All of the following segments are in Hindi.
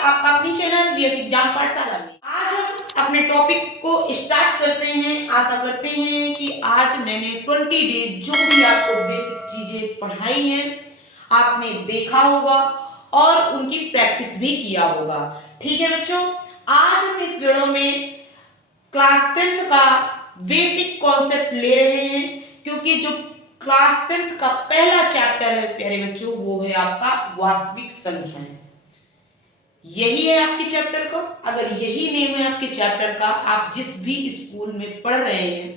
आपका अपनी चैनल वीएस एग्जाम पाठशाला में। आज हम अपने टॉपिक को स्टार्ट करते हैं। आशा करते हैं कि आज मैंने 20 डेज जो भी आपको बेसिक चीजें पढ़ाई हैं आपने देखा होगा और उनकी प्रैक्टिस भी किया होगा। ठीक है बच्चों, आज हम इस वीडियो में क्लास 10th का बेसिक कॉन्सेप्ट ले रहे हैं, क्योंकि जो क्लास 10th का पहला चैप्टर है प्यारे बच्चों वो है आपका वास्तविक संख्याएं। यही है आपके चैप्टर का। अगर यही नेम है आपके चैप्टर का, आप जिस भी स्कूल में पढ़ रहे हैं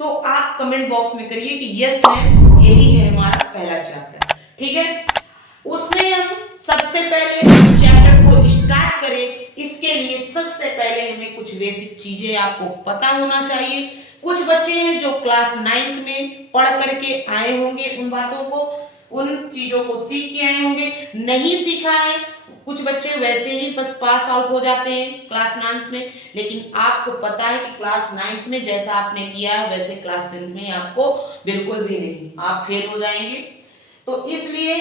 तो आप कमेंट बॉक्स में करिए कि यस मैम यही है हमारा पहला चैप्टर। ठीक है, उसमें हम सबसे पहले चैप्टर को स्टार्ट करें इसके लिए सबसे पहले हमें कुछ बेसिक चीजें आपको पता होना चाहिए। कुछ बच्चे हैं जो क्लास 9th में पढ़ करके आए होंगे, उन बातों को उन चीजों को सीख के आए होंगे। नहीं सीखा है, कुछ बच्चे वैसे ही बस पास आउट हो जाते हैं क्लास 9th में, लेकिन आपको पता है कि क्लास 9th में जैसा आपने किया है वैसे क्लास 10th में आपको बिल्कुल भी नहीं, आप फेल हो जाएंगे। तो इसलिए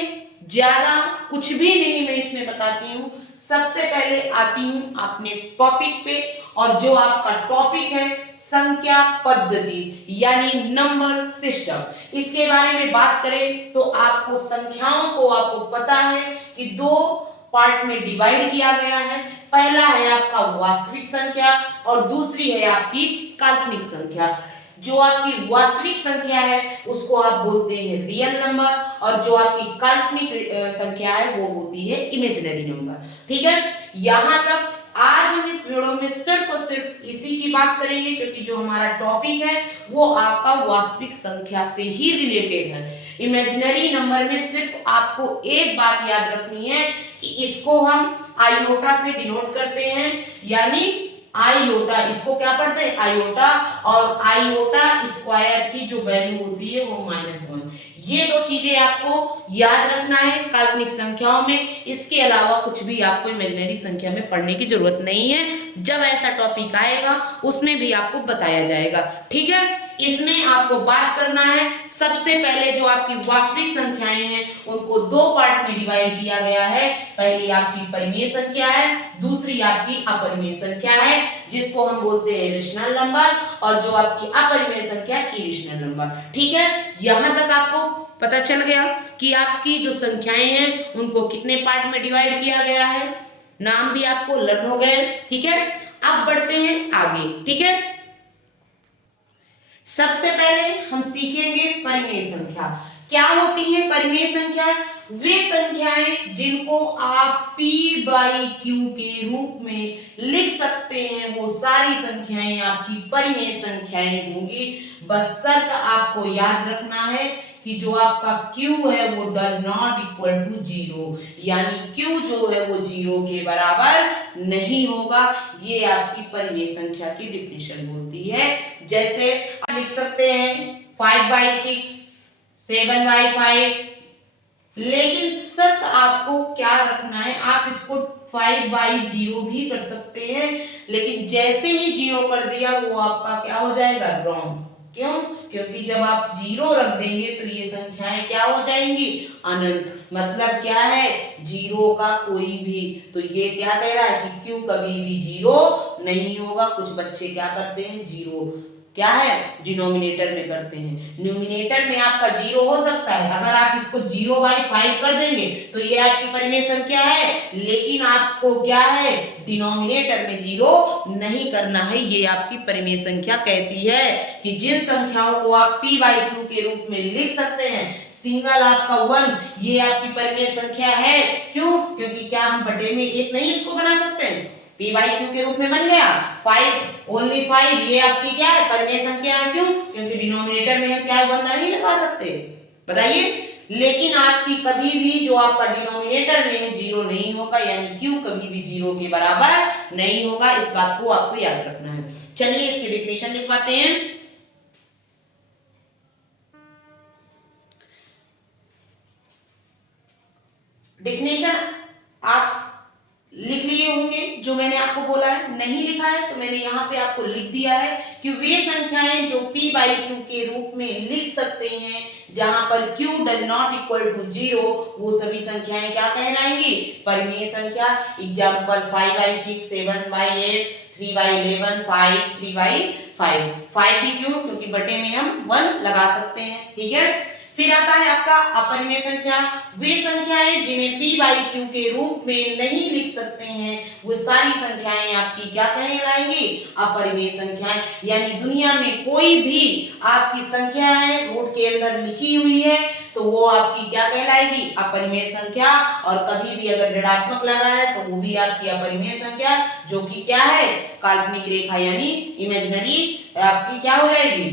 ज्यादा कुछ भी नहीं मैं इसमें बताती हूँ। सबसे पहले आती हूँ अपने टॉपिक पे, और जो आपका टॉपिक है संख्या पद्धति यानी नंबर सिस्टम, इसके बारे में बात करें तो आपको संख्याओं को आपको पता है कि दो पार्ट में डिवाइड किया गया है। पहला है आपका वास्तविक संख्या और दूसरी है आपकी काल्पनिक संख्या। जो आपकी वास्तविक संख्या है उसको आप बोलते हैं रियल नंबर, और जो आपकी काल्पनिक संख्या है वो होती है इमेजिनरी नंबर। ठीक है, यहां तक आज हम इस वीडियो में सिर्फ और सिर्फ इसी की बात करेंगे, क्योंकि जो हमारा टॉपिक है वो आपका वास्तविक संख्या से ही रिलेटेड है। इमेजिनरी नंबर में सिर्फ आपको एक बात याद रखनी है कि इसको हम आयोटा से डिनोट करते हैं, यानी आयोटा, इसको क्या पढ़ते हैं आयोटा, और आयोटा स्क्वायर की जो वैल्यू होती है वो -1। ये दो चीजें आपको याद रखना है काल्पनिक संख्याओं में। इसके अलावा कुछ भी आपको इमेजिनरी संख्या में पढ़ने की जरूरत नहीं है। जब ऐसा टॉपिक आएगा उसमें भी आपको बताया जाएगा। ठीक है, इसमें आपको बात करना है सबसे पहले जो आपकी वास्तविक संख्याएं हैं उनको दो पार्ट में डिवाइड किया गया है। पहली आपकी परिमेय संख्या है, दूसरी आपकी अपरिमेय संख्या है, जिसको हम बोलते हैं रेशनल नंबर, और जो आपकी अपरिमेय संख्या इरेशनल नंबर। ठीक है, यहां तक आपको पता चल गया कि आपकी जो संख्याएं हैं उनको कितने पार्ट में डिवाइड किया गया है। नाम भी आपको लर्न हो गए। ठीक है, अब बढ़ते हैं आगे। ठीक है, सबसे पहले हम सीखेंगे परिमेय संख्या। क्या होती है परिमेय संख्या? वे संख्याएं जिनको आप p बाई q के रूप में लिख सकते हैं वो सारी संख्याएं आपकी परिमेय संख्याएं होंगी। बस शर्त आपको याद रखना है कि जो आपका q है वो डज नॉट इक्वल टू 0, यानी q जो है वो 0 के बराबर नहीं होगा। ये आपकी परिमेय संख्या की डिफिनेशन बोलती है। जैसे आप लिख सकते हैं 5/6, 7/5, लेकिन शर्त आपको क्या रखना है, आप इसको 5/0 भी कर सकते हैं, लेकिन जैसे ही 0 कर दिया वो आपका क्या हो जाएगा, रॉन्ग। क्यों? क्योंकि जब आप 0 रख देंगे तो ये संख्याएं क्या हो जाएंगी, अनंत। मतलब क्या है, 0 का कोई भी, तो ये क्या कह रहा है कि क्यों कभी भी 0 नहीं होगा। कुछ बच्चे क्या करते हैं, 0 क्या है डिनोमिनेटर में करते हैं, न्यूमिनेटर में आपका 0 हो सकता है। अगर आप इसको 0/5 कर देंगे तो ये आपकी परिमेय संख्या है, लेकिन आपको क्या है डिनोमिनेटर में 0 नहीं करना है। ये आपकी परिमेय संख्या कहती है कि जिन संख्याओं को आप p/q के रूप में लिख सकते हैं, सिंगल आपका 1, ये आपकी परिमेय संख्या है। क्यों? क्योंकि क्या हम बटे में 1 नहीं इसको बना सकते हैं, p/q के रूप में बन गया 5, ओनली 5, ये आपकी क्या है परिमेय संख्या है। क्यों? क्योंकि डिनोमिनेटर में हम क्या 1 नहीं लगा सकते, बताइए। लेकिन आपकी कभी भी जो आपका डिनोमिनेटर में है 0 नहीं होगा, यानी q कभी भी 0 के बराबर नहीं होगा। इस बात को आपको याद रखना है। चलिए इसकी डेफिनेशन लिखवाते हैं। डेफिनेशन आप लिख लिए होंगे जो मैंने आपको बोला है, नहीं लिखा है तो मैंने यहाँ पे आपको लिख दिया है कि वे संख्याएं जो p बाई क्यू के रूप में लिख सकते हैं, जहां पर q does not equal to 0, वो सभी संख्याएं क्या कहलाएंगी? परिमेय संख्या। एग्जाम्पल 5/6, 7/8, 3/11, 5, 3/5। 5 भी क्यों? क्योंकि बटे में हम 1 लगा सकते हैं, ठीक है। फिर आता है आपका अपरिमेय संख्या। वे संख्याएं जिन्हें p बाई क्यू के रूप में नहीं लिख सकते हैं, वो सारी संख्याएं आपकी क्या कहलाएंगी? अपरिमेय संख्याएं। यानी दुनिया में कोई भी आपकी संख्या है रूट के अंदर लिखी हुई है तो वो आपकी क्या कहलाएगी? अपरिमेय संख्या। और कभी भी अगर ऋणात्मक लगा है तो वो भी आपकी अपरिमेय संख्या, जो कि क्या है? काल्पनिक रेखा यानी इमेजिनरी आपकी क्या हो जाएगी?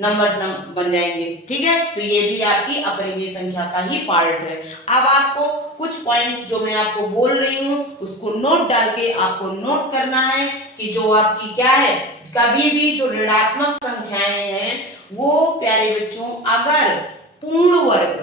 नंबर्स बन जाएंगे, ठीक है। तो ये भी आपकी अपरिमेय संख्या का ही पार्ट है। अब आपको कुछ पॉइंट्स जो मैं आपको बोल रही हूँ उसको नोट डाल के आपको नोट करना है कि जो आपकी क्या है, कभी भी जो ऋणात्मक संख्याएं हैं वो प्यारे बच्चों अगर पूर्ण वर्ग,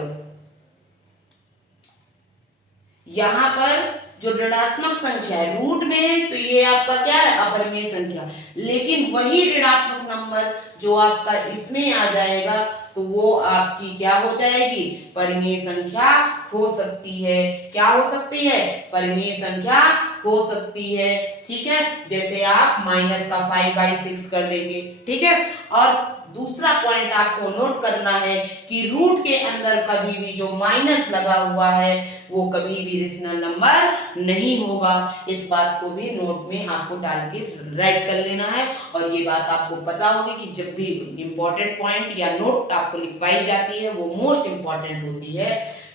यहां पर जो ऋणात्मक संख्या है रूट में है तो ये आपका क्या है? अपरिमेय संख्या। लेकिन वही ऋणात्मक नंबर जो आपका इसमें आ जाएगा तो वो आपकी क्या हो जाएगी? परिमेय संख्या हो सकती है। क्या हो सकती है? परिमेय संख्या हो सकती है, ठीक है। जैसे आप माइनस का 5/6 कर देंगे, ठीक है। और दूसरा पॉइंट आपको नोट करना है कि रूट के अंदर कभी भी जो माइनस लगा हुआ है वो कभी भी रेशनल नंबर नहीं होगा। इस बात को भी नोट में आपको डाल के राइट कर लेना है। और ये बात आपको पता होगी कि जब भी इंपॉर्टेंट पॉइंट या नोट आपको लिखवाई जाती है वो मोस्ट इंपॉर्टेंट होती है।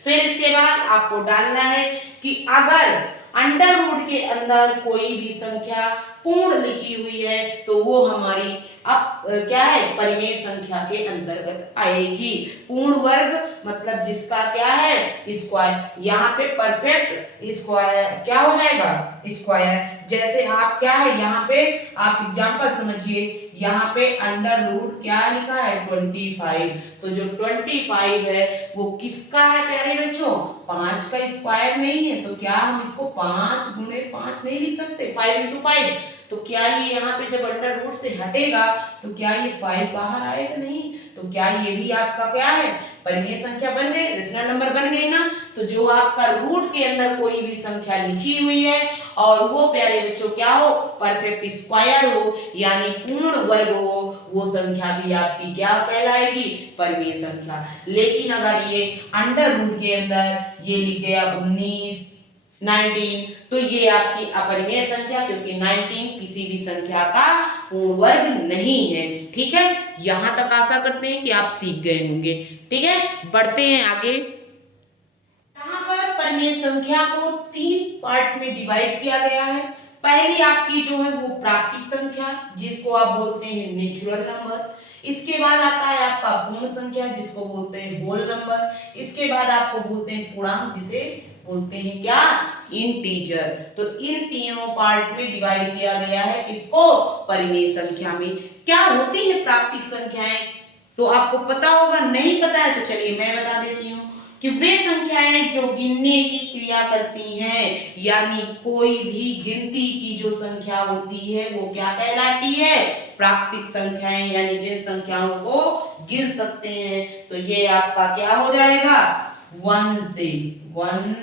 फिर इसके बाद आपको डालना है कि अगर अंडर रूट के अंदर कोई भी संख्या पूर्ण लिखी हुई है तो वो हमारी अब क्या है? परिमेय संख्या के अंतर्गत आएगी। पूर्ण वर्ग मतलब जिसका क्या है? स्क्वायर। यहाँ पे परफेक्ट स्क्वायर क्या हो जाएगा? स्क्वायर। जैसे आप क्या है यहाँ पे आप एग्जांपल समझिए, यहाँ पे अंडर रूट क्या लिखा है? 25। तो जो 25 है वो किसका है प्यारे बच्चों? 5 का स्क्वायर नहीं है। तो क्या हम इसको 5 गुणे 5 नहीं लिख सकते? 5 into 5। तो क्या ये यहाँ पे जब अंडर रूट से हटेगा तो क्या ये 5 बाहर आएगा? नहीं। तो क्या ये भी आपका क्या है? परिमेय संख्या बन गई, रेशनल नंबर बन गई ना। तो जो आपका रूट के अंदर कोई भी संख्या लिखी हुई है और वो प्यारे बच्चों क्या हो? परफेक्ट स्क्वायर हो यानी पूर्ण वर्ग हो, वो संख्या भी आपकी क्या कहलाएगी? परिमेय संख्या। लेकिन अगर ये अंडर रूट के अंदर ये लिख गया 19, 19 तो ये आपकी अपरिमेय संख्या, क्योंकि 19 किसी भी संख्या का पूर्ण वर्ग नहीं है, ठीक है। यहां तक आशा करते हैं कि आप सीख गए होंगे, ठीक है। बढ़ते हैं आगे। यहाँ पर परिमेय संख्या को 3 पार्ट में डिवाइड किया गया है। पहली आपकी जो है वो प्राकृतिक संख्या जिसको आप बोलते हैं नेचुरल नंबर। इसके बाद आता है आपका पूर्ण संख्या जिसको बोलते हैं होल नंबर। इसके बाद आपको बोलते हैं पूर्णांक जिसे बोलते हैं क्या? इंटीजर। तो इन तीनों पार्ट में डिवाइड किया गया है किसको? परिमेय संख्या में। क्या होती है प्राकृतिक संख्याएं? तो आपको पता होगा, नहीं पता है तो चलिए मैं बता देती हूँ कि वे संख्याएं जो गिनने की क्रिया करती हैं, यानी कोई भी गिनती की जो संख्या होती है वो क्या कहलाती है? प्राकृतिक संख्याएं। यानी जिन संख्याओं को गिन सकते हैं। तो ये आपका क्या हो जाएगा? 1 से 1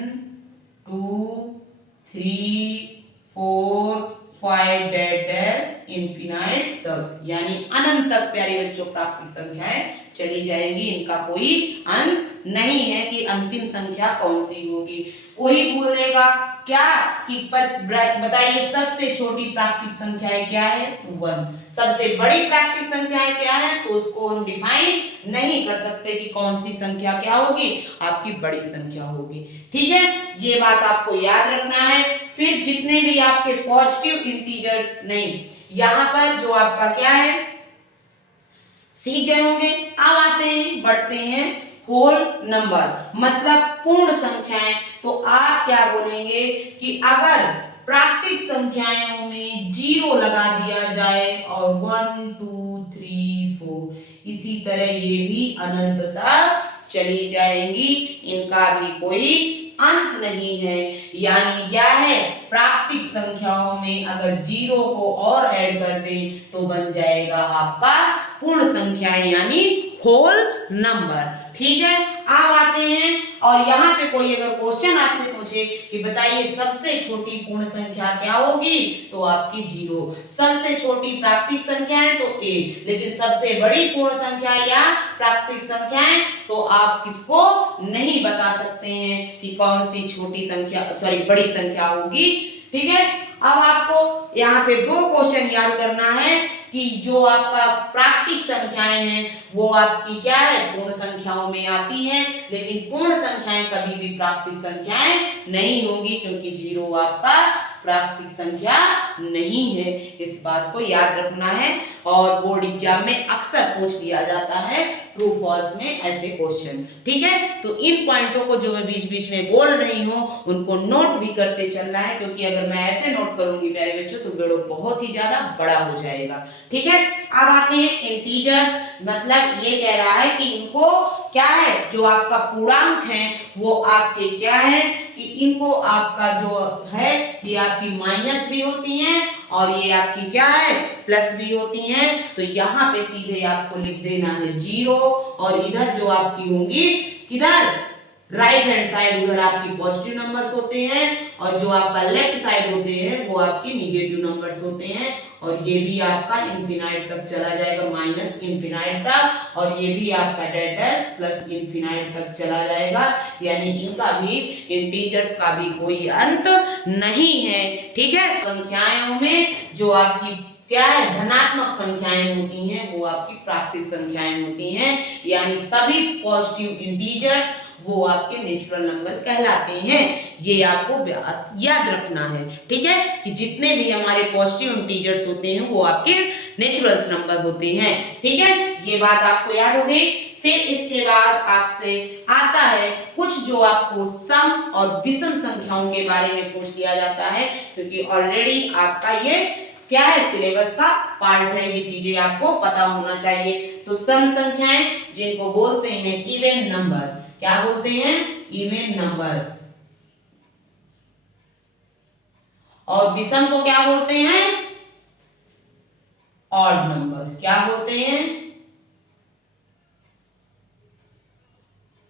2 3 4 5 डैश इनफिनाइट तक, यानी अनंत तक प्यारे बच्चों प्राकृतिक संख्याएं चली जाएंगी। इनका कोई अंत नहीं है कि अंतिम संख्या कौन सी होगी। कोई बोलेगा क्या कि बताइए सबसे छोटी प्राकृतिक संख्याएं क्या है? तो 1। सबसे बड़ी प्राकृतिक संख्याएं क्या है? तो उसको हम डिफाइन नहीं कर सकते कि कौन सी संख्या क्या होगी, आपकी बड़ी संख्या होगी, ठीक है। ये बात आपको याद रखना है। फिर जितने भी आपके पॉजिटिव इंटीजर्स, नहीं यहाँ पर जो आपका क्या है सीख गए होंगे। अब आते हैं, बढ़ते हैं होल नंबर मतलब पूर्ण संख्याएं। तो आप क्या बोलेंगे कि अगर प्राकृतिक संख्याओं में 0 लगा दिया जाए और 1 2 3 4 इसी तरह ये भी अनंत तक चली जाएंगी, इनका भी कोई अंत नहीं है। यानी क्या है, प्राकृतिक संख्याओं में अगर 0 को और ऐड कर दें तो बन जाएगा आपका पूर्ण संख्या यानी होल नंबर। ठीक है, अब आते हैं और यहाँ पे कोई अगर क्वेश्चन आपसे पूछे कि बताइए सबसे छोटी पूर्ण संख्या क्या होगी, तो आपकी 0। सबसे छोटी प्राकृतिक संख्या है तो 1, लेकिन सबसे बड़ी पूर्ण संख्या या प्राकृतिक संख्या है तो आप किसको नहीं बता सकते हैं कि कौन सी छोटी संख्या बड़ी संख्या होगी। ठीक है, अब आपको यहाँ पे 2 क्वेश्चन याद करना है कि जो आपका प्राकृतिक संख्याएं हैं वो आपकी क्या है, पूर्ण संख्याओं में आती हैं, लेकिन पूर्ण संख्याएं कभी भी प्राकृतिक संख्याएं नहीं होंगी क्योंकि 0 आपका प्राकृतिक संख्या नहीं है। इस बात को याद रखना है और बोर्ड एग्जाम में अक्सर पूछ लिया जाता है ट्रू फॉल्स में ऐसे क्वेश्चन। ठीक है, तो इन पॉइंटों को जो मैं बीच बीच में बोल रही हूँ उनको नोट भी करते चलना है, क्योंकि अगर मैं ऐसे नोट करूंगी प्यारे बच्चों तो वीडियो बहुत ही ज्यादा बड़ा हो जाएगा। ठीक है, अब आते हैं इंटीजर्स, मतलब ये कह रहा है कि इनको क्या है, जो आपका पूर्णांक है वो आपके क्या है कि इनको आपका जो है ये आपकी माइनस भी होती हैं और ये आपकी क्या है, प्लस भी होती हैं। तो यहाँ पे सीधे आपको लिख देना है 0 और इधर जो आपकी होंगी किधर, राइट हैंड साइड उधर आपकी पॉजिटिव नंबर्स होते हैं और जो आपका लेफ्ट साइड होते हैं वो आपके निगेटिव नंबर्स होते हैं। और ये भी आपका इंफिनाइट तक चला जाएगा, माइनस इंफिनाइट तक, और ये भी आपका डैश प्लस इंफिनाइट तक चला जाएगा। यानी इनका भी, इंटीजर्स का भी कोई अंत नहीं है। ठीक है, संख्याओं में जो आपकी क्या है, धनात्मक संख्याएं होती हैं वो आपकी प्राकृतिक संख्याएं होती हैं। यानी सभी पॉजिटिव इंटीजर्स वो आपके नेचुरल नंबर कहलाते हैं। ये आपको याद रखना है। ठीक है, कि जितने भी हमारे पॉजिटिव इंटीजर्स होते हैं वो आपके नेचुरल नंबर होते हैं। ठीक है, ये बात आपको याद हो गई। फिर इसके बाद आपसे आता है कुछ जो आपको सम और विषम संख्याओं के बारे में पूछ लिया जाता है, क्योंकि ऑलरेडी आपका ये क्या है, सिलेबस का पार्ट है, ये चीजें आपको पता होना चाहिए। तो सम संख्याएं जिनको बोलते हैं इवन नंबर, क्या बोलते हैं, इवन नंबर, और विषम को क्या बोलते हैं, ऑड नंबर। क्या बोलते हैं,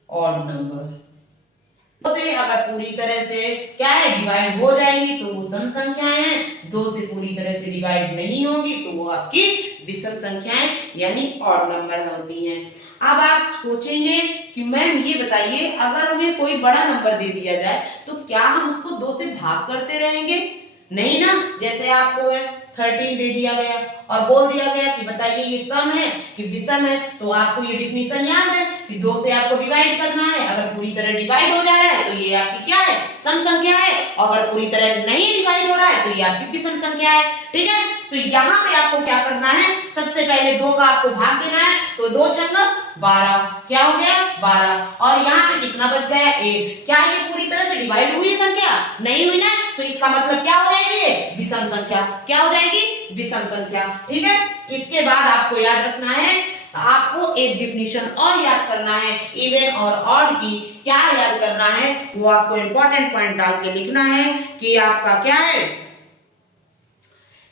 ऑड नंबर। से अगर पूरी तरह से क्या है डिवाइड हो जाएंगी तो वो सम संख्याएं हैं, 2 से पूरी तरह से डिवाइड नहीं होगी तो वो आपकी विषम संख्याएं यानी ऑड नंबर होती हैं। अब आप सोचेंगे कि मैम ये बताइए, अगर हमें कोई बड़ा नंबर दे दिया जाए तो क्या हम उसको 2 से भाग करते रहेंगे? नहीं ना। जैसे आपको 13 दे दिया गया और बोल दिया गया कि बताइए ये सम है कि विषम है, तो आपको ये डिफिनीशन याद है कि 2 से आपको डिवाइड करना है। अगर पूरी तरह डिवाइड हो जा रहा है तो ये आपकी क्या है, सम संख्या है, और अगर पूरी तरह नहीं डिवाइड हो रहा है तो ये आपकी विषम संख्या है। ठीक है, तो यहाँ पे आपको क्या करना है, सबसे पहले 2 का आपको भाग देना है, तो 2 छक्का 12, क्या हो गया 12, और यहाँ पे कितना बच गया 1। क्या ये पूरी तरह से डिवाइड हुई संख्या? नहीं हुई ना, तो इसका मतलब क्या हो जाएगी, विषम संख्या। क्या हो जाएगी, विषम संख्या। ठीक है, इसके बाद आपको याद रखना है, आपको एक डिफिनीशन और याद करना है इवन और ऑड की। क्या याद करना है, वो आपको इंपॉर्टेंट पॉइंट डाल के लिखना है कि आपका क्या है,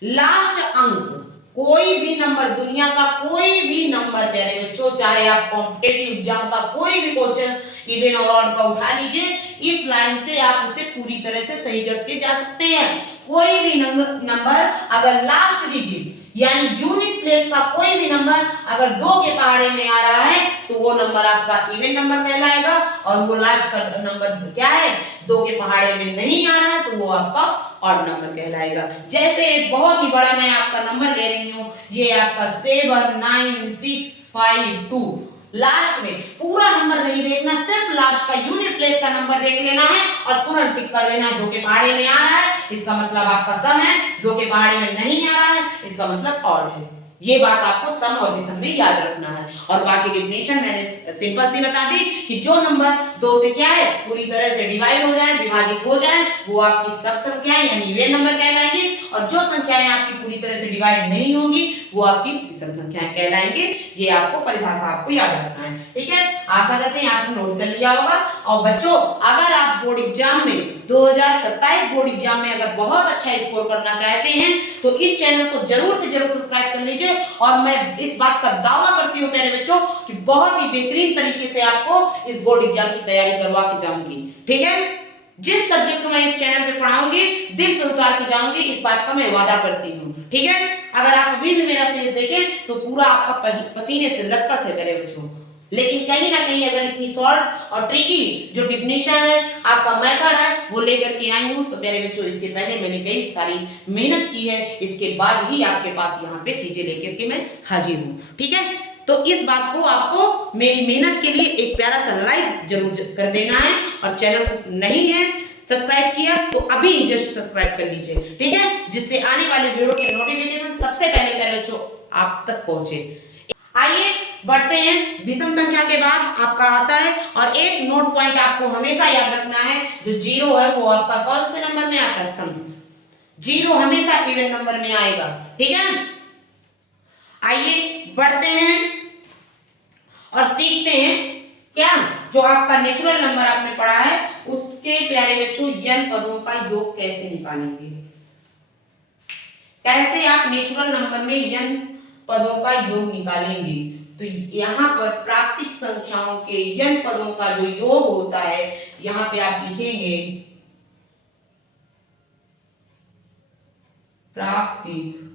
लास्ट अंक कोई भी नंबर, दुनिया का कोई भी नंबर प्यारे बच्चों, चाहे आप कॉम्पिटिटिव एग्जाम का कोई भी क्वेश्चन इवन और ऑड का उठा लीजिए, इस लाइन से आप उसे पूरी तरह से सही करके जा सकते हैं। कोई भी नंबर अगर लास्ट डिजिट यानी यूनिट प्लेस का कोई भी नंबर अगर 2 के पहाड़े में आ रहा है तो वो नंबर आपका इवन नंबर कहलाएगा, और वो लास्ट का नंबर क्या है, 2 के पहाड़े में नहीं आ रहा है तो वो आपका ऑड नंबर कहलाएगा। जैसे एक बहुत ही बड़ा मैं आपका नंबर ले रही हूँ, ये आपका 79652, लास्ट में पूरा नंबर नहीं देखना, सिर्फ लास्ट का यूनिट प्लेस का नंबर देख लेना है और तुरंत टिक कर देना है। 2 के पहाड़े में आ रहा है इसका मतलब आपका सम है, 2 के पहाड़े में नहीं आ रहा है इसका मतलब ऑड है। ये बात आपको सम और विषम में याद रखना है। और बाकी डिफिनेशन मैंने सिंपल सी बता दी कि जो नंबर दो से क्या है पूरी तरह से डिवाइड हो जाए, विभाजित हो जाए, वो आपकी सब संख्याएं यानी इवन नंबर कहलाएंगे। और जो संख्याएं आपकी पूरी तरह से डिवाइड नहीं होंगी वो आपकी विषम संख्याएं कहलाएंगे। ये आपको परिभाषा आपको याद रखना है, ठीक है। आशा करते हैं आपने नोट कर लिया होगा। और बच्चों अगर आप बोर्ड एग्जाम में 2027 बोर्ड एग्जाम में अगर बहुत अच्छा स्कोर करना चाहते हैं तो इस चैनल को जरूर से जरूर सब्सक्राइब कर लीजिए। और मैं इस बात का दावा करती हूँ मेरे बच्चों कि बहुत ही बेहतरीन तरीके से आपको इस बोर्ड एग्जाम की तैयारी करवा के जाऊंगी, ठीक है। जिस सब्जेक्ट को मैं इस चैनल पे पढ़ाऊंगी दिल पे उतार के जाऊंगी, इस बात का मैं वादा करती हूँ, ठीक है। अगर आप अभी भी मेरा फेस देखें तो पूरा आपका पसीने से लथपथ है मेरे बच्चों। लेकिन कहीं ना कहीं अगर इतनी शॉर्ट और ट्रिकी जो डिफिनेशन है, आपका मेथड है, वो लेकर के आई हूं तो मेरे बच्चों इसके पहले मैंने कई सारी मेहनत की है, इसके बाद ही आपके पास यहाँ पे चीजें लेकर के मैं हाजिर हूँ, ठीक है। तो इस बात को आपको मेरी मेहनत के लिए एक प्यारा सा लाइक जरूर कर देना है। और चैनल को नहीं है सब्सक्राइब किया तो अभी जस्ट सब्सक्राइब कर लीजिए, ठीक है, जिससे आने वाले वीडियो के नोटिफिकेशन सबसे पहले मेरे बच्चों आप तक पहुंचे। आइए बढ़ते हैं। विषम संख्या के बाद आपका आता है और एक नोट पॉइंट आपको हमेशा याद रखना है, जो जीरो है वो आपका कौन से नंबर में आता है, सम। जीरो हमेशा इवन नंबर में आएगा, ठीक है। आइए बढ़ते हैं और सीखते हैं क्या जो आपका नेचुरल नंबर आपने पढ़ा है उसके प्यारे बच्चों n पदों का योग कैसे निकालेंगे। कैसे आप नेचुरल नंबर में n पदों का योग निकालेंगे। तो यहाँ पर प्राकृतिक संख्याओं के n पदों का जो योग होता है यहाँ पे आप लिखेंगे प्राकृतिक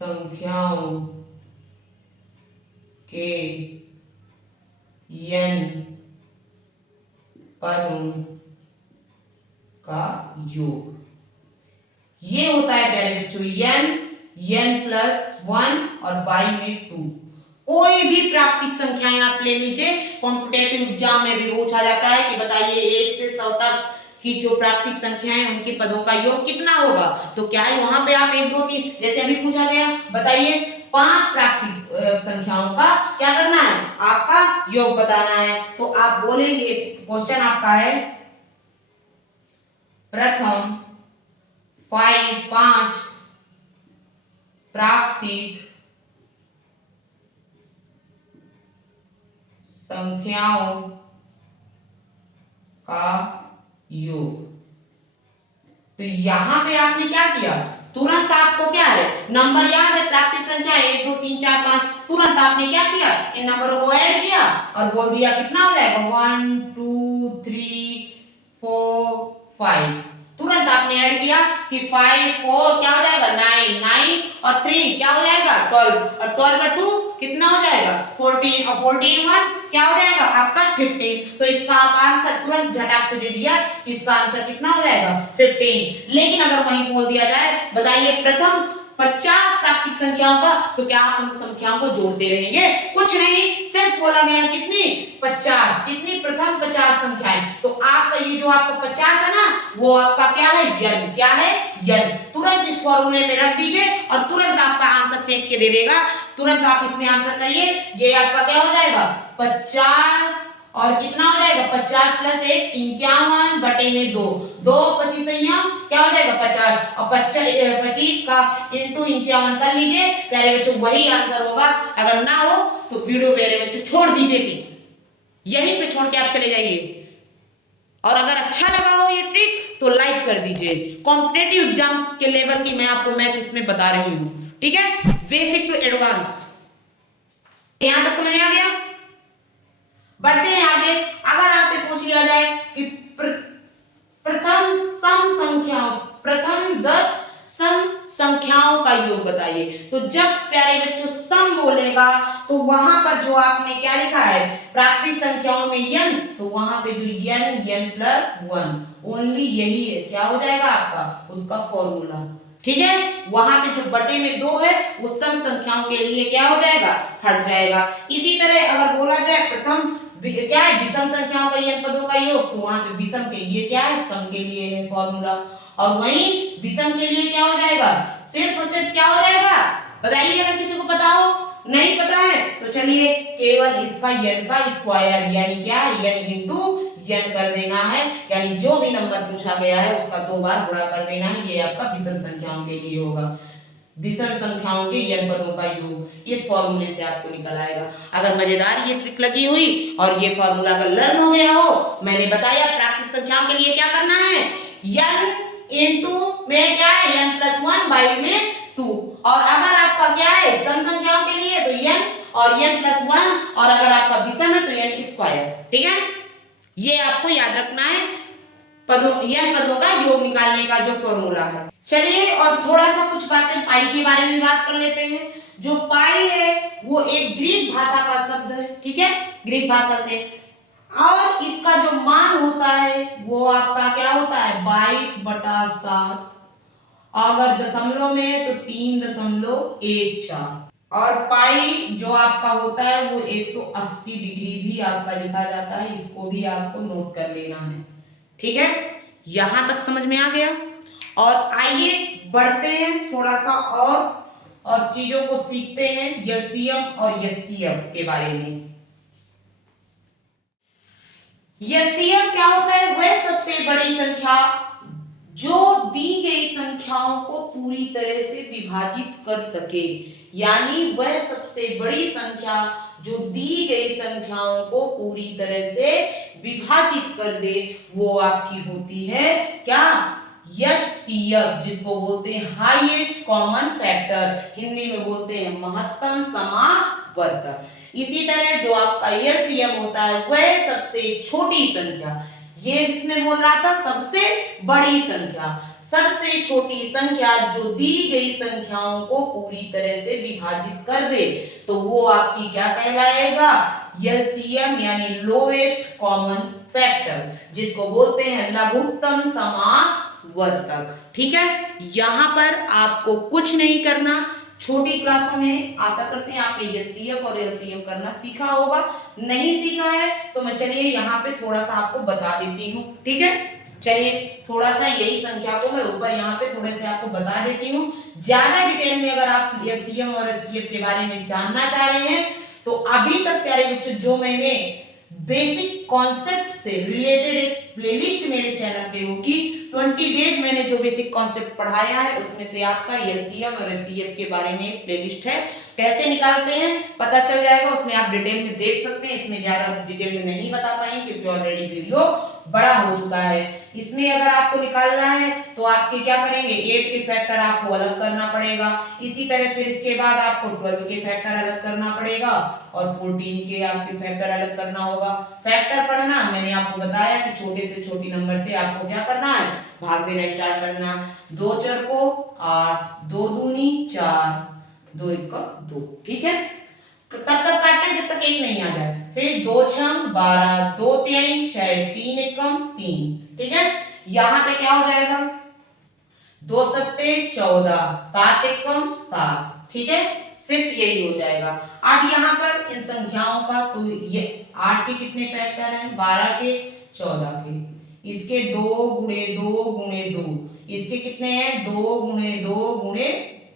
संख्याओं के n पदों का योग। ये होता है पहले बच्चों n प्लस 1 और बाई में 2। कोई भी प्राकृतिक संख्याएं आप ले लीजिए, कॉम्पिटेटिव एग्जाम में भी पूछा जाता है कि बताइए 1 से 100 तक की जो प्राकृतिक संख्याएं उनके पदों का योग कितना होगा। तो क्या है वहां पे आप 1 2 3 जैसे अभी पूछा गया बताइए 5 प्राकृतिक संख्याओं का क्या करना है, आपका योग बताना है। तो आप बोलेंगे क्वेश्चन आपका है प्रथम 5 प्राकृतिक संख्याओं का योग। तो यहां पे आपने क्या किया, तुरंत आपको क्या है नंबर याद है, प्राकृतिक संख्या 1 2 3 4 5, तुरंत आपने क्या किया इन नंबरों को ऐड किया और बोल दिया कितना हो जाएगा 1 2 3 4 5। तुरंत आपने ऐड किया कि 5 4 क्या हो जाएगा 9 9 और 3 क्या हो जाएगा 12 और 12 का 2 कितना हो जाएगा 14 और 14 1 क्या हो जाएगा आपका 15। तो इसका आप आंसर तुरंत झटाक से दे दिया, इसका आंसर कितना हो जाएगा 15। लेकिन अगर वहीं बोल दिया जाए बताइए प्रथम 50 प्राकृतिक संख्याओं का, तो क्या आप उन संख्याओं को जोड़ते रहेंगे, कुछ नहीं, सिर्फ बोला गया कितनी 50, कितनी प्रथम 50 संख्याएं। तो आपका ये जो आपका 50 है ना वो आपका क्या है n, क्या है n। तुरंत इस फॉर्मूले में रख दीजिए और तुरंत आपका आंसर फेंक के दे देगा। तुरंत आप इसमें आंसर करिए, ये आपका क्या हो जाएगा 50 और कितना हो जाएगा 50 प्लस 1 51 बटे में 2 2 25 क्या हो जाएगा 50 और 25 का इंटू 51 कर लीजिए प्यारे बच्चों, वही आंसर होगा। अगर ना हो तो वीडियो प्यारे बच्चों छोड़ दीजिए, भी यहीं पे छोड़ के आप चले जाइए। और अगर अच्छा लगा हो ये ट्रिक तो लाइक कर दीजिए। कॉम्पिटेटिव एग्जाम के लेवल की मैं आपको मैथ इसमें बता रही हूँ, ठीक है, बेसिक टू एडवांस। यहां तक समझ में आ गया। बढ़ते हैं आगे। अगर आपसे पूछ लिया जाए कि प्रथम सम संख्याओं, प्रथम 10 सम संख्याओं का योग बताइए, तो जब प्यारे बच्चों सम बोलेगा तो वहां पर जो आपने क्या लिखा है प्राकृतिक संख्याओं में n, तो वहां पे जो n प्लस 1 ओनली यही है, क्या हो जाएगा आपका उसका फॉर्मूला, ठीक है। वहां पे जो बटे में 2 है वो सम संख्याओं के लिए क्या हो जाएगा हट जाएगा। इसी तरह अगर बोला जाए प्रथम क्या है विषम संख्याओं का n पदों का योग, तो वहां पे विषम के लिए क्या है सम के लिए है फॉर्मूला, और वहीं विषम के लिए क्या हो जाएगा सिर्फ और सिर्फ क्या हो जाएगा बताइए अगर किसी को पता हो नहीं पता है तो चलिए केवल इसका n का स्क्वायर यानी क्या n इंटू n कर देना है, यानी जो भी नंबर पूछा गया है उसका 2 बार गुणा कर देना है। ये आपका विषम संख्याओं के लिए होगा, विषम संख्याओं के n पदों का योग इस फॉर्मूले से आपको निकल आएगा। अगर मजेदार ये ट्रिक लगी हुई और ये फॉर्मूला अगर लर्न हो गया हो, मैंने बताया प्राकृतिक संख्याओं के लिए क्या करना है, n इंटू में क्या है n प्लस 1 बाई में 2, और अगर आपका क्या है सम संख्याओं के लिए तो n और n प्लस 1, और अगर आपका विषम है तो n स्क्वायर। ठीक है, ये आपको याद रखना है पदों n पदों का योग निकालने का जो फॉर्मूला है। चलिए और थोड़ा सा कुछ बातें पाई के बारे में बात कर लेते हैं। जो पाई है वो एक ग्रीक भाषा का शब्द है, ठीक है, ग्रीक भाषा से, और इसका जो मान होता है वो आपका क्या होता है 22/7, अगर दशमलव में है तो 3.14, और पाई जो आपका होता है वो 180 डिग्री भी आपका लिखा जाता है, इसको भी आपको नोट कर लेना है। ठीक है, यहां तक समझ में आ गया। और आइए बढ़ते हैं थोड़ा सा और चीजों को सीखते हैं एलसीएम और एचसीएफ के बारे में। एचसीएफ क्या होता है, वह सबसे बड़ी संख्या जो दी गई संख्याओं को पूरी तरह से विभाजित कर सके, यानी वह सबसे बड़ी संख्या जो दी गई संख्याओं को पूरी तरह से विभाजित कर दे, वो आपकी होती है क्या एचसीएफ, जिसको बोलते हैं हाईएस्ट कॉमन फैक्टर, हिंदी में बोलते हैं महत्तम समावर्तक। इसी तरह जो आपका एलसीएम होता है वह सबसे छोटी संख्या, ये इसमें बोल रहा था सबसे बड़ी संख्या, सबसे छोटी संख्या जो दी गई संख्याओं को पूरी तरह से विभाजित कर दे, तो वो आपकी क्या कहलाएगा एलसीएम, यानी लोएस्ट कॉमन फैक्टर, जिसको बोलते हैं लघुत्तम समावर्तक। ठीक है, यहां पर आपको कुछ नहीं करना, छोटी क्लासों में आशा करते हैं आपने एचसीएफ और एलसीएम करना सीखा होगा, नहीं सीखा है तो मैं चलिए यहाँ पे थोड़ा सा आपको बता देती हूँ। ठीक है, चलिए थोड़ा सा यही संख्या को मैं ऊपर यहाँ पे थोड़े से आपको बता देती हूँ। ज्यादा डिटेल में अगर आप एलसीएम और एचसीएफ के बारे में जानना चाह रहे हैं तो अभी तक प्यारे बच्चों जो मैंने बेसिक कॉन्सेप्ट से रिलेटेड एक प्लेलिस्ट मेरे चैनल पे होगी, 20 डेज मैंने जो बेसिक कॉन्सेप्ट पढ़ाया है उसमें से आपका एलसीएम और एचसीएफ के बारे में एक प्लेलिस्ट है, कैसे निकालते हैं पता चल जाएगा, उसमें आप डिटेल में देख सकते हैं। इसमें ज्यादा डिटेल में नहीं बता पाएंगे क्योंकि ऑलरेडी वीडियो बड़ा हो चुका है। इसमें अगर आपको निकालना है तो आपके क्या करेंगे 8 के फैक्टर आपको अलग करना पड़ेगा, इसी तरह फिर इसके बाद आपको 12 के फैक्टर अलग करना पड़ेगा और 14 के आपके फैक्टर अलग करना होगा। फैक्टर पढ़ना मैंने आपको बताया कि छोटे से छोटी नंबर से आपको क्या करना है भाग देना स्टार्ट करना। 2 चर को 8, 2 दूनी 4, 2 1 2। ठीक है, तब तक काटना है जब तक 1 नहीं आ जाए, फिर 2 छम 12, 2 3 6, 3 एकम 3। ठीक है, यहाँ पे क्या हो जाएगा 2 सत्ते 14, 7 एकम 7। ठीक है, सिर्फ यही हो जाएगा। अब यहाँ पर इन संख्याओं का तो ये 8 के कितने फैक्टर हैं 12 के 14 के, इसके 2 गुणे 2 गुणे 2, इसके कितने हैं 2 गुणे 2 गुणे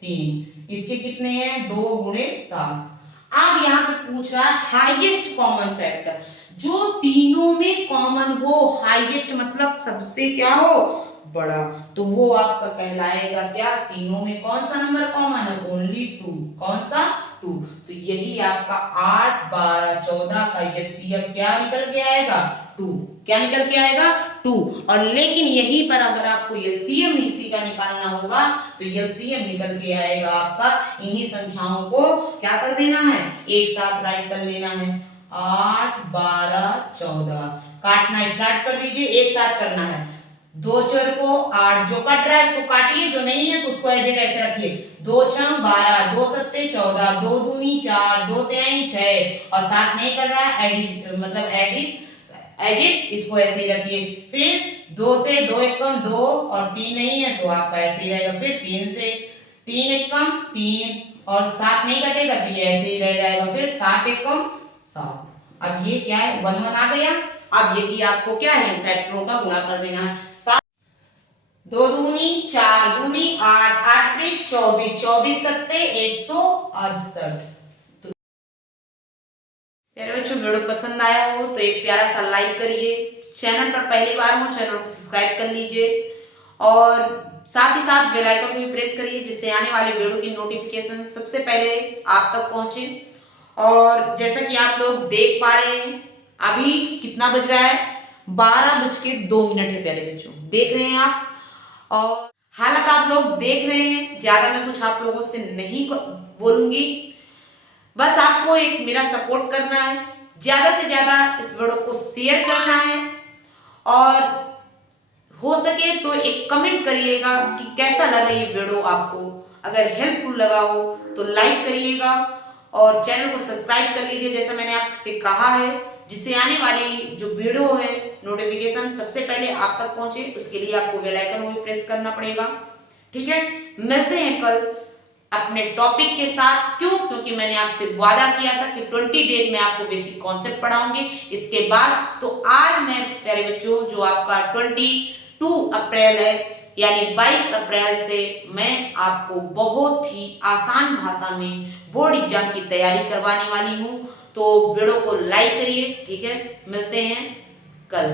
3, इसके कितने हैं 2 गुणे 7। अब यहाँ पे पूछ रहा है हाईएस्ट कॉमन फैक्टर, जो तीनों में कॉमन हो, हाईएस्ट मतलब सबसे क्या हो बड़ा, तो वो आपका कहलाएगा क्या तीनों में कौन सा नंबर कॉमन है ओनली 2, कौन सा 2, तो यही आपका 8 12 14 का एचसीएफ क्या निकल के आएगा 2, क्या निकल के आएगा 2। और लेकिन यहीं पर अगर आपको एलसीएम इसी का निकालना होगा तो एलसीएम निकल के आएगा आपका, इन्हीं संख्याओं को क्या कर देना है एक साथ राइट कर लेना है 8 12 14, काटना स्टार्ट कर दीजिए, एक साथ करना है। 2 चर को 8 जो कट रहा है इसको काटिए, जो नहीं है तो उसको एडिट ऐसे रखिए, 2 छम 12, 2 सत्ते 14, 2 दूनी 4, 2 तिहाई 6 और 7 नहीं कर रहा है एडिट मतलब एडिट इसको ऐसे ही रखिए। फिर 2 से 2 एकम 2 और 3 नहीं है तो आपका ऐसे ही रहेगा, फिर 3 से 3 एकम 3 और 7 नहीं कटेगा तो ये ऐसे ही रह जाएगा, फिर 7 एकम 7। अब ये क्या है 1 1 आ गया। अब यही आपको क्या है फैक्टरों का गुणा कर देना है, 2 दूनी 4 दूनी 8, 8 3 24, 24 सत्ते 168, तो प्यारे बच्चों, वीडियो पसंद आया हो तो एक प्यारा सा लाइक करिए, चैनल पर पहली बार हो चैनल को सब्सक्राइब कर लीजिए और साथ ही साथ बेल आइकन को भी प्रेस करिए जिससे आने वाले वीडियो की नोटिफिकेशन सबसे पहले आप तक पहुंचे। और जैसा कि आप लोग देख पा रहे हैं, अभी कितना बज रहा है, 12:02 है प्यारे बच्चों, देख रहे हैं आप। और हालात आप लोग देख रहे हैं, ज्यादा मैं कुछ आप लोगों से नहीं बोलूंगी, बस आपको एक मेरा सपोर्ट करना है, ज्यादा से ज्यादा इस वीडियो को शेयर करना है और हो सके तो एक कमेंट करिएगा कि कैसा लगा ये वीडियो आपको। अगर हेल्पफुल लगा हो तो लाइक करिएगा और चैनल को सब्सक्राइब कर लीजिए जैसा मैंने आपसे कहा है, जिससे आने वाली जो वीडियो है नोटिफिकेशन सबसे पहले आप तक पहुंचे। उसके लिए आपको बेल आइकन भी प्रेस करना पड़ेगा। ठीक है, मिलते हैं कल अपने टॉपिक के साथ। क्यों? क्योंकि मैंने आपसे वादा किया था कि 20 डेज में आपको बेसिक कॉन्सेप्ट पढ़ाऊंगी। इसके बाद तो आज मैं प्यारे बच्चों जो आपका 22 अप्रैल है यानी 22 अप्रैल से मैं आपको बहुत ही आसान भाषा में बोर्ड एग्जाम की तैयारी करवाने वाली हूं। तो वीडियो को लाइक करिए। ठीक है, मिलते हैं कल।